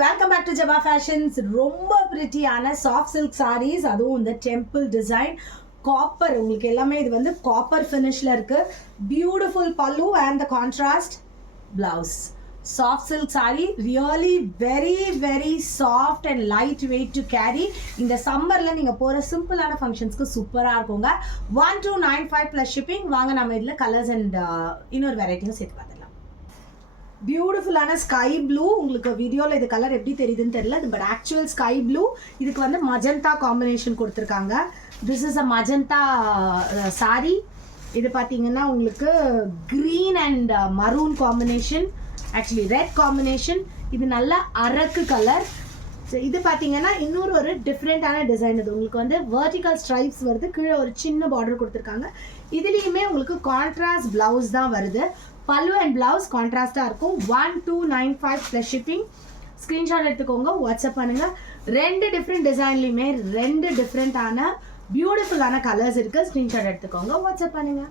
Welcome back to Jaba fashions. ரொம்ப பிரிட்டியான soft silk saris, அதுவும் இந்த டெம்பிள் டிசைன் காப்பர். உங்களுக்கு எல்லாமே இது வந்து காப்பர் ஃபினிஷில் இருக்குது. பியூட்டிஃபுல் பல்லு and the contrast blouse. Soft silk sari really very soft and light weight to carry. இந்த சம்மரில் நீங்கள் போகிற சிம்பிளான ஃபங்க்ஷன்ஸ்க்கு சூப்பராக இருக்குங்க. 1295 ப்ளஸ் ஷிப்பிங். வாங்க நம்ம இதில் கலர்ஸ் அண்ட் இன்னொரு வெரைட்டியும் சேர்த்து பார்த்துக்கலாம். பியூட்டிஃபுல்லான ஸ்கை ப்ளூ. உங்களுக்கு வீடியோவில் இது கலர் எப்படி தெரியுதுன்னு தெரியல, பட் ஆக்சுவல் ஸ்கை ப்ளூ. இதுக்கு வந்து மஜந்தா காம்பினேஷன் கொடுத்துருக்காங்க. This is a magenta sorry. இது பார்த்தீங்கன்னா உங்களுக்கு green and maroon combination, actually red combination. இது நல்ல அரக்கு கலர். ஸோ இது பார்த்தீங்கன்னா இன்னொரு ஒரு டிஃப்ரெண்ட்டான டிசைன். இது உங்களுக்கு வந்து வெர்டிக்கல் ஸ்ட்ரைப்ஸ் வருது, கீழே ஒரு சின்ன பார்டர் கொடுத்துருக்காங்க. இதுலேயுமே உங்களுக்கு கான்ட்ராஸ்ட் ப்ளவுஸ் தான் வருது. பல்லு அண்ட் பிளவுஸ் கான்ட்ராஸ்டாக இருக்கும். 1295 ப்ளஸ் ஷிப்பிங். ஸ்க்ரீன்ஷாட் எடுத்துக்கோங்க, வாட்ஸ்அப் பண்ணுங்கள். ரெண்டு டிஃப்ரெண்ட் டிசைன்லையுமே ரெண்டு டிஃப்ரெண்ட்டான பியூட்டிஃபுல்லான கலர்ஸ் இருக்குது. ஸ்க்ரீன்ஷாட் எடுத்துக்கோங்க, வாட்ஸ்அப் பண்ணுங்கள்.